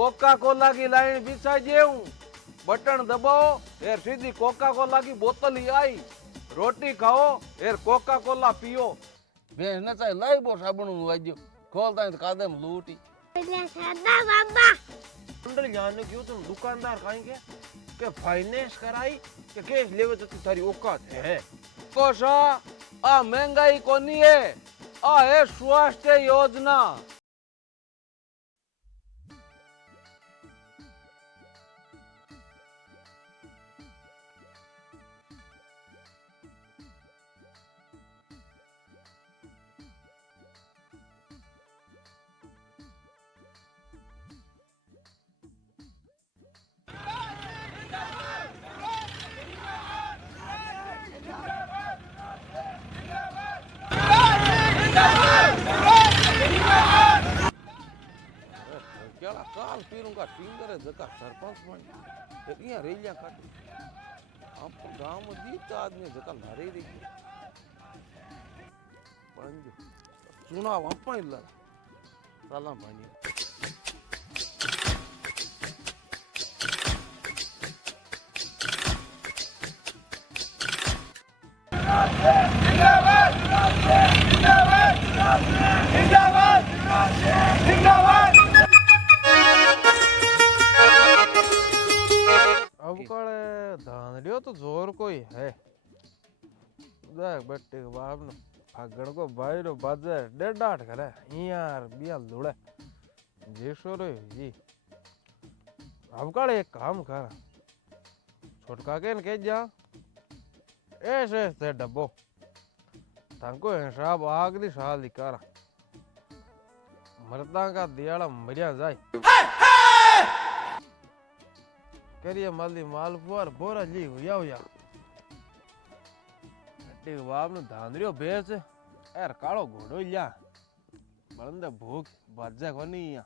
Coca Cola की line बिछाई देऊं, button दबाओ फिर सीधी कोका कोला की बोतल ही आई, रोटी खाओ फिर कोका कोला पियो। भैंस ने चाहे लाई बो साबुन वाजो खोलता है तो कादम लूटी अंदर जाने क्यों तुम दुकानदार कहेंगे के फाइनेंस कराई के कैश लेवे तो थारी औकात है। कोसा आ महंगाई कोनी है, आ है स्वास्थ्य योजना। केला काल पीरूंगा टिंगरे जका सरपंच बन ये रेलिया काटी आप गांव में जीत आदमी जका नारे दी पंज चुनाव अपन इल्ला साला बनी जिंदाबाद जिंदाबाद जिंदाबाद जिंदाबाद। अब कड़े धान लियो तो जोर कोई है देख बेटे के बाप ने फागण को भाई रो बाजे डेढ़ करे यार बिया लुड़े जेसो रे जी। अब कड़े एक काम कर छोटका के न कह जा ऐसे से डब्बो तांको हिसाब आगली साल दिकार मरदा का दियाला मरिया जाए करिए माली मालपुआर बोरा ली हुआ हुआ अट्टे बाप ने धांधरियो बेच यार कालो घोड़ो लिया बंदे भूख बाजे को नहीं या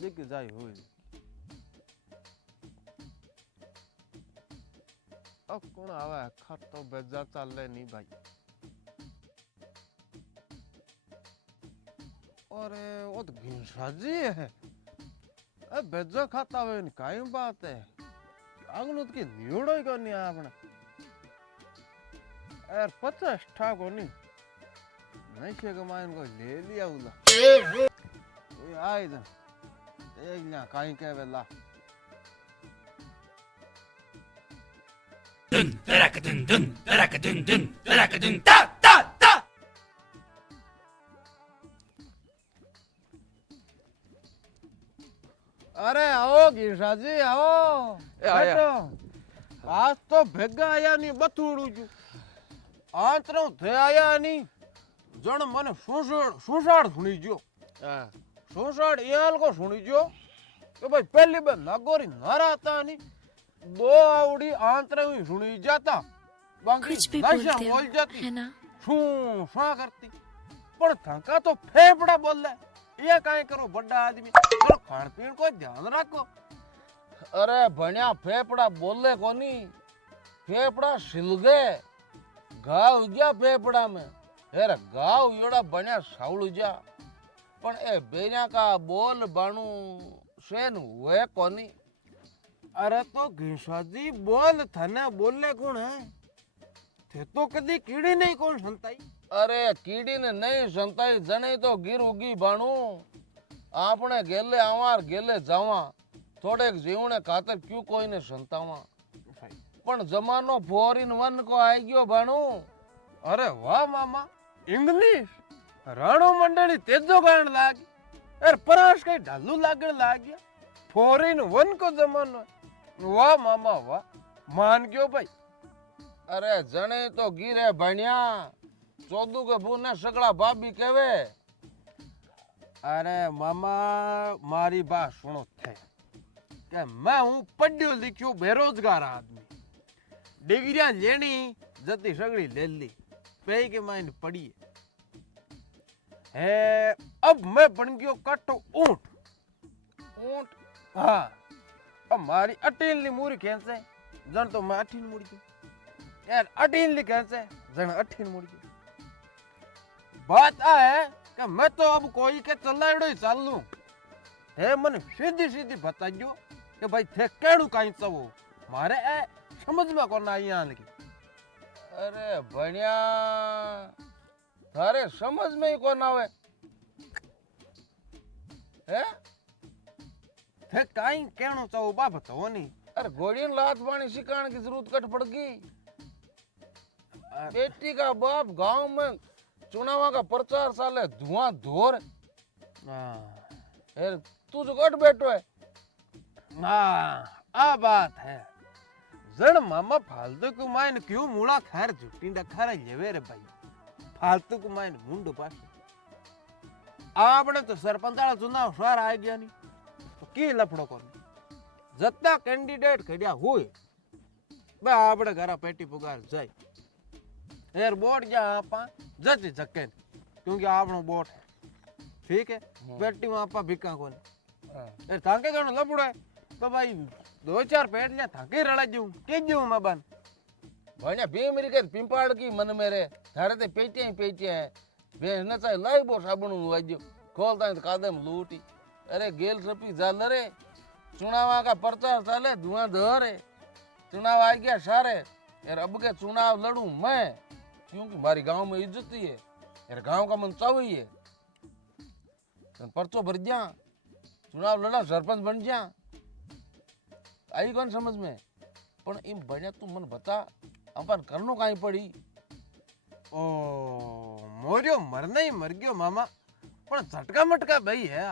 दिख जाए हुई अब कौन आवा है खत तो बेजा चल ले नहीं भाई। और वो तो घिंसाजी है अब बेजा खाता हुए कायम बात है आंगनूत की न्यूड़ो ही करनी है आपने यार 50 ठा को नहीं नशे के मायन को ले लिया उला ये आए दिन एक ना कहीं के वेला dun tarakadun dun tarakadun dun tarakadun ta ta ta। अरे आओ गिरसा जी आओ बैठो आज तो भेगा आया नहीं बथूड़ू जू आंतरों थे आया नहीं जण मने सुसाड़ सुनी जो सुसाड़ याल को सुनी जो कि भाई पहली बार नागोरी नाराता नहीं दो आवड़ी आंतरे हुई सुनी जाता बाकी नशा बोल जाती है ना छू छा करती पर थका तो फेफड़ा बोल ले ये काहे करो बड़ा आदमी और खान पीन को ध्यान रखो। अरे बनिया फेफड़ा बोले कोनी फेफड़ा सिलगे घाव जा फेफड़ा में हेर घाव योड़ा बनिया साउल जा पण ए बेनिया का बोल बाणू सेन हुए कोनी। अरे तो घिसाजी बोल थाने बोले कौन है थे तो कदी कीड़ी नहीं कौन संताई। अरे कीड़ी ने नहीं संताई जने तो गिर उगी बाणू आपने गेले आवार गेले जावा थोड़े जीवने खातर क्यों कोई ने संतावा पण जमानो 4-in-1 को आई गयो बाणू। अरे वाह मामा इंग्लिश राणो मंडली तेजो गाण लागी यार परास कई ढालू लागण लाग गया 4-in-1 को जमानो वाह मामा वाह मान गयो भाई। अरे जने तो गिरे बनिया चौदू के बूने सगड़ा भाभी कहवे। अरे मामा मारी बात सुनो थे कि मैं हूँ पढ़ियो लिखियो बेरोजगार आदमी डिग्रियां लेनी जती सगड़ी ले ली पे के माइन पढ़ी है अब मैं बन गयो काटो ऊंट ऊंट हाँ अब मारी अटील नी मूरी कैसे जन तो मैं अठीन मुड़ी गई यार अटील नी कैसे जन अठीन मुड़ी गई। बात आ है कि मैं तो अब कोई के चलाड़ो ही चल लूं हे मन सीधी सीधी बताइयो कि भाई थे केड़ू काई चवो मारे ए समझ में कोना आया लगी। अरे बढ़िया थारे समझ में ही कौन आवे है? थे काई केणो चवो बा बताओ नी। अरे घोड़ी ने लात पानी सिखाने की जरूरत कट पड़ गई। बेटी का बाप गांव में चुनाव का प्रचार साले धुआं धोर है। तू जो कट बैठो है। आ बात है जड़ मामा फालतू को माइन क्यों मुड़ा खैर झुटिंदा खरा लेवे रे भाई फालतू को माइन मुंडो पास आपने तो सरपंच वाला चुनाव सार आ गया नहीं तो की लफड़ो कर जत्ता कैंडिडेट खड़िया हुए बे आपने घरा पेटी पुकार जाए यार वोट जा आपा जज जके क्योंकि आपनो वोट है ठीक है पेटी में आपा भिका कोन यार तांके गणो लफड़ो है तो भाई दो चार पेट लिया थाके रड़ा जूं के जूं मैं बन बढ़िया बे मेरी के पिंपाड़ की मन मेरे थारे ते पेटियां ही पेटियां है बे न चाहे लाई बो साबुन वाजो खोलता है तो कादम लूटी। अरे गेल सपी जाल रे चुनाव का प्रचार चाले धुआं धर है चुनाव आ गया सारे यार अब के चुनाव लड़ू मैं क्योंकि हमारी गांव में इज्जत ही है यार गांव का मन चाव ही है परचो भर जा चुनाव लड़ा सरपंच बन जा आई कौन समझ में पण इम बढ़िया तू मन बता अपन करनो काई पड़ी। ओ मोरियो मरना ही मर गयो मामा पण झटका मटका भाई है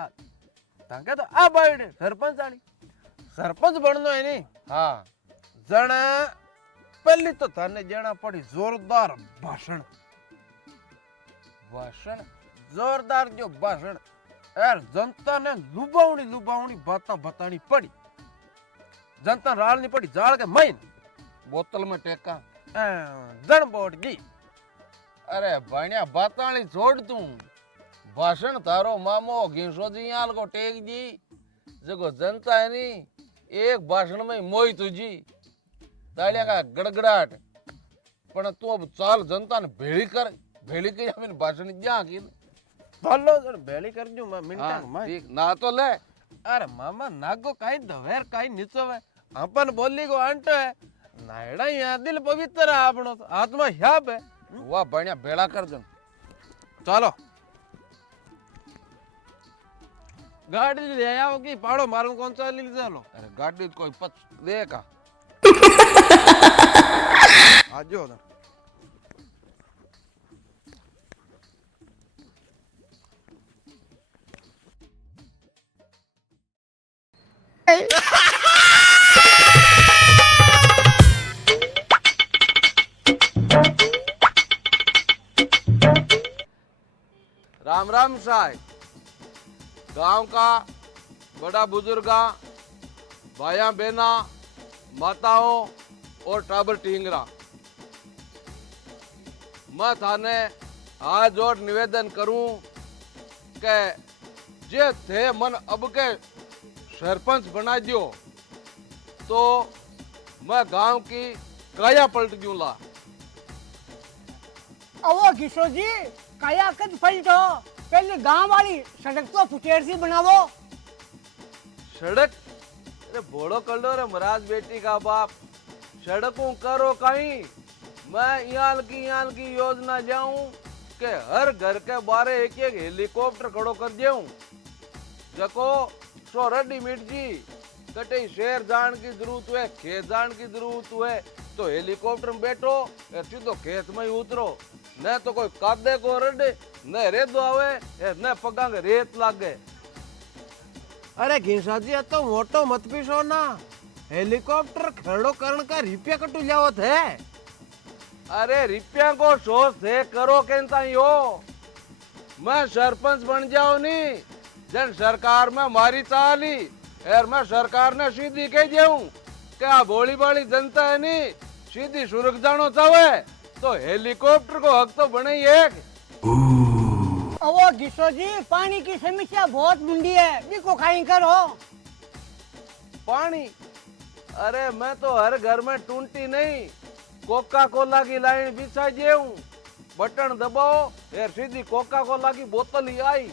ताके तो आ बाइडे सरपंच बननो है नी। हाँ जण पहली तो थाने जेना पड़ी जोरदार भाषण भाषण जोरदार जो भाषण यार जनता ने लुबावनी बातें बतानी पड़ी जनता राल नहीं पड़ी जाल के माइन बोतल में टेका जन बोट गई। अरे बढ़िया बाताली छोड़ तू भाषण तारो मामो घीसो जी याल को टेक जी जगो जनता है नी एक भाषण में मोई तुझी तालिया का गड़गड़ाट पण तू अब चाल जनता ने भेड़ी के हमें भाषण जा की चलो जन बेली कर जू मैं मिनटा में ठीक ना तो ले। अरे मामा नागो काई दवेर काई नीचो है अपन बोली को आंटो है नायड़ा यहाँ दिल पवित्र है आपनो आत्मा ह्याब है वाह बढ़िया बेड़ा कर जन चलो गाड़ी ले आओ की पाड़ो मारू कौन सा ले चलो। अरे गाड़ी कोई पच दे का आजो ना राम राम साहब गांव का बड़ा बुजुर्गा भाया बहना माताओं और टाबर टींगरा मैं थाने हाथ जोड़ निवेदन करूं कि जे थे मन अब के सरपंच बना दियो तो मैं गांव की काया पलट दूंगा। अवो किशोर जी काया कद पलटो पहले गांव वाली सड़क तो फुटेर सी बनावो। सड़क अरे बोलो कर लो रे महाराज बेटी का बाप सड़कों करो कहीं मैं याल की योजना जाऊं कि हर घर के बारे एक हेलीकॉप्टर खड़ो कर दूं जको सो रेडी मिट जी कटे शहर जान की जरूरत है खेत जान की जरूरत है तो हेलीकॉप्टर में बैठो और सीधो खेत में ही उतरो न तो कोई कादे को रडे न रेदो आवे न पगांग रेत लागे। अरे घिसा जी तो मोटो मत पीसो ना हेलीकॉप्टर खड़ो करण का रुपया कटू जावत है। अरे रुपया को सोच से करो कहता हो मैं सरपंच बन जाओ नी जन सरकार में मारी चाली और मैं सरकार ने सीधी कह जाऊं क्या भोली भाली जनता है नी सीधी सुरग जानो चाहे तो हेलीकॉप्टर को हक तो बने ही एक। अवो किशोर जी पानी की समस्या बहुत मुंडी है बिको खाई करो पानी अरे मैं तो हर घर में टूंटी नहीं कोका कोला की लाइन बिछा देऊं बटन दबाओ यार सीधी कोका कोला की बोतल ही आई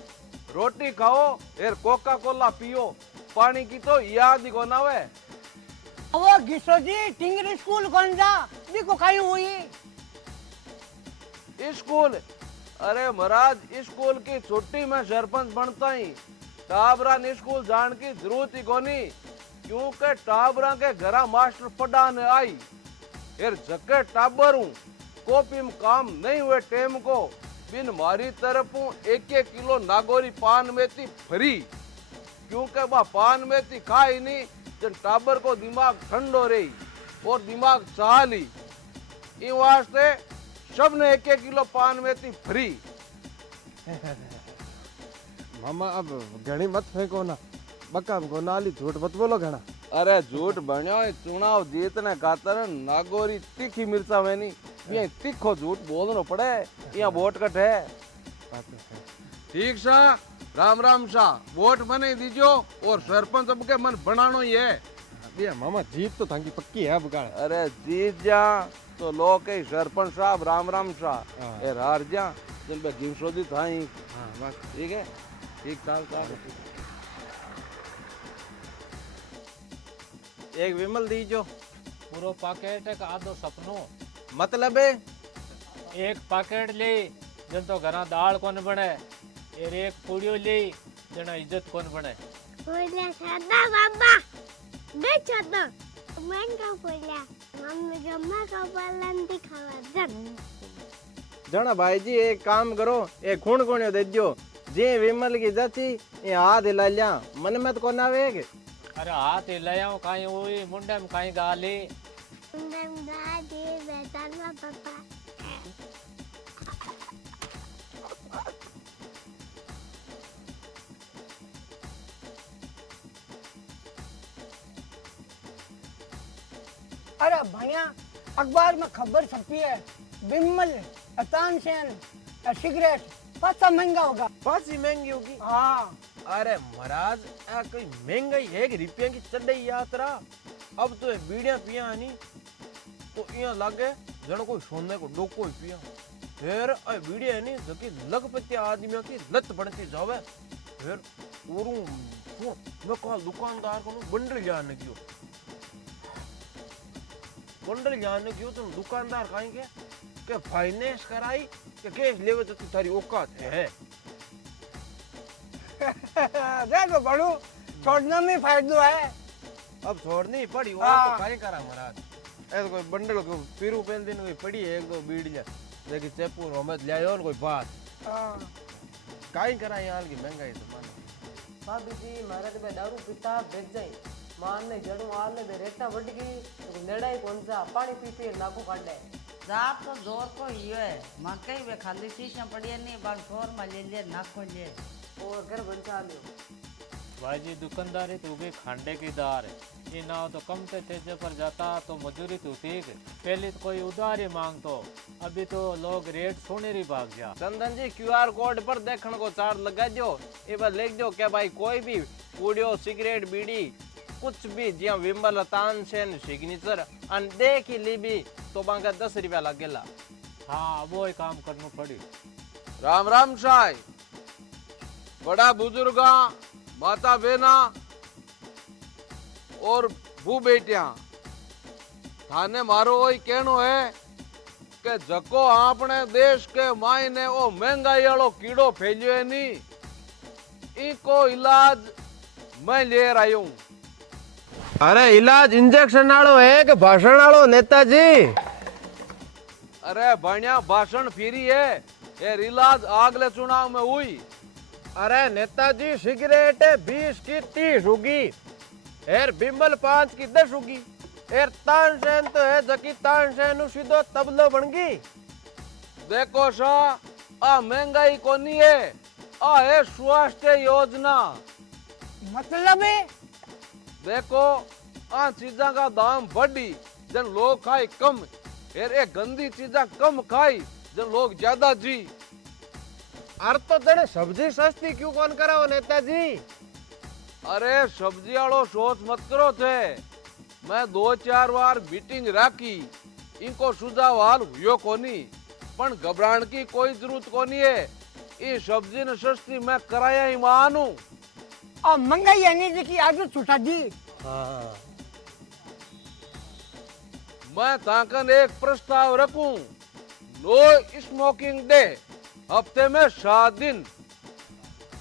रोटी खाओ और कोका कोला पियो, पानी की तो याद ही को ना वे। वो किशोर जी टिंगरी स्कूल कौन जा देखो कहीं हुई स्कूल? अरे महाराज स्कूल की छुट्टी में सरपंच बनता ही टाबरा ने स्कूल जान की जरूरत ही कोनी, क्योंकि टाबरा के घरा मास्टर पढ़ाने आई फिर जके टाबर हूँ कॉपी में काम नहीं हुए टेम को बिन मारी तरफ 1-1 किलो नागोरी पान मेथी फ्री, क्योंकि वह पान मेथी खाई नहीं जन टाबर को दिमाग ठंडो रही और दिमाग चाली, इन वास्ते सबने 1-1 किलो पान मेथी फ्री। मामा अब घणी मत फेंको ना, बका को नाली झूठ मत बोलो घना। अरे झूठ बनो चुनाव जीतने खातर नागोरी तीखी मिर्चा में नहीं ये तीखो झूठ बोलना पड़े, यहाँ वोट कट है। ठीक सा राम राम सा वोट बने दीजो और सरपंच अब के मन बनानो ही है। ये मामा जीत तो थांकी पक्की है बगाड़। अरे जीत जा तो लोग के सरपंच साहब राम राम सा ए हार जा जिन पे गिमसोदी था ही। हाँ बस ठीक है, ठीक चाल चाल। एक विमल दीजो। पूरो पैकेट एक आधो सपनो मतलब है एक पैकेट ले जन तो घना दाल कौन बने और एक पूड़ियो ले जना इज्जत कौन बने। बोला सादा बाबा दे छोटा महंगा बोला मम्मी गम्मा का पालन दिखावा जन जना भाई जी एक काम करो, एक खून कोणियो देजो जे विमल की जाची ये हाथ हिला लिया मन में तो कोना आवे। अरे हाथ हिलाया काई ओई मुंडे में काई गाली नंदा दे बेटा ना पापा अरे भैया अखबार में खबर छपी है बिमल तानसेन सिगरेट पासा महंगा होगा। पासी महंगी होगी? हाँ अरे महाराज आ कोई महंगाई 1 रुपया की चढ़ई यात्रा। अब तो बीड़ियां पिया नहीं तो यहाँ लागे जन कोई सोने को डोको ही पिया। फिर बीड़िया नहीं जबकि लखपति आदमियों की लत बढ़ती जावे। फिर मैं कहा दुकानदार को बंडल जाने की तुम दुकानदार कहेंगे कि फाइनेंस कराई कि कैश लेवे तो तुम्हारी औकात है। देखो बड़ू छोड़ने में फायदा है। अब छोड़नी ही पड़ी और हाँ। तो काई करा महाराज। ऐसे कोई बंडल को पीरू पहन दिन कोई पड़ी है 1-2 बीड़ियां लेकिन चेपुर हमें ले आयो कोई बात हाँ। काई करा यहाँ की महंगाई तो मानो। भाभी जी मारे तो दारू पीता बेच जाए मान ने जड़ू आले दे रेटा बढ़ गई तो नेड़ाई कौन सा पानी पी पी नाकू काट ले जाप तो जोर को ही है मकई वे खाली शीशा पड़ी नहीं बाल ठोर में ले ले नाको ले और घर बचा लियो। भाई जी दुकानदारी तो भी खांडे की दार है, ये ना हो तो कम से तेज पर जाता तो मजूरी तो ठीक है। पहले तो कोई उधारी मांग तो अभी तो लोग रेट सोने री भाग जा। चंदन जी QR कोड पर देखने को चार्ज लगा दो, ये बार लिख दो क्या भाई कोई भी पूड़ियो सिगरेट बीड़ी कुछ भी जिया विमल तानसेन सिग्नेचर अन देखी ली भी तो बांका 10 रुपया लगेला। हाँ वो ही काम करना पड़ी। राम राम साई बड़ा बुजुर्गा माता बहना और भू बेटिया थाने मारो वही कहनो है कि जको आपने देश के मायने ओ महंगाई वालो कीड़ो फैलियो है नी इको इलाज मैं ले रही हूँ। अरे इलाज इंजेक्शन वालो है कि भाषण वालो नेताजी? अरे बढ़िया भाषण फ्री है ये इलाज अगले चुनाव में हुई। अरे नेताजी सिगरेट 20 की 30 होगी एर बिमल 5 की 10 होगी एर तानसेन तो है जकी तानसेन सीधो तबलो बन गई। देखो सा आ महंगाई को नहीं है आ है स्वास्थ्य योजना। मतलब है देखो आ चीजा का दाम बढ़ी जन लोग खाई कम फिर एक गंदी चीजा कम खाई जन लोग ज्यादा जी। अरे तो तेरे सब्जी सस्ती क्यों कौन कराओ नेताजी? अरे सब्जी वालो सोच मत करो थे, मैं 2-4 बार मीटिंग राखी इनको सुझाव हाल हुयो कोनी पण घबराण की कोई जरूरत कोनी है ये सब्जी ने सस्ती मैं कराया ही मानू। और महंगाई है नहीं देखी आगे छुटा दी। मैं ताकन एक प्रस्ताव रखूं, नो स्मोकिंग डे, हफ्ते में 7 दिन।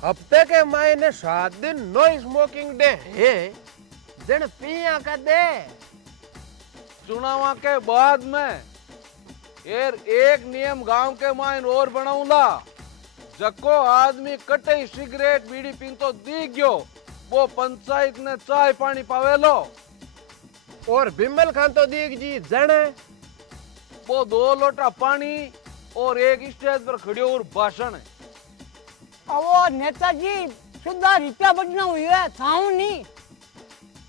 हफ्ते के मायने 7 दिन नो स्मोकिंग डे है, जन पिया का दे। चुनाव के बाद में एक नियम गांव के मायन और बनाऊंगा, जको आदमी कटे सिगरेट बीड़ी पीन तो दी गयो, वो पंचायत ने चाय पानी पावेलो। और बिमल खान तो देख जी जने वो 2 लोटा पानी और एक स्टेज पर खड़ियो और भाषण है। और नेताजी सुधा रुपया बजना हुई है थाऊ नहीं।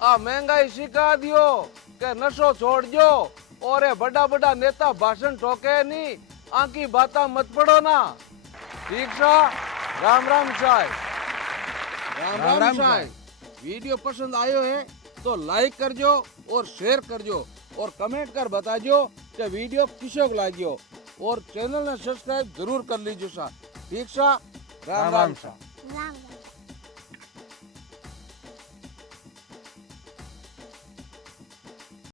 आ महंगाई सिखा दियो के नशो छोड़ दो, और ये बड़ा बड़ा नेता भाषण ठोके नहीं, आंकी बाता मत पड़ो ना। ठीक सा, राम राम साहब। राम राम साहब। वीडियो पसंद आयो है तो लाइक करजो और शेयर करजो और कमेंट कर बताजो कि वीडियो किसको लाग्यो, और चैनल ने सब्सक्राइब जरूर कर लीजिए सा। ठीक सा, राम राम सा।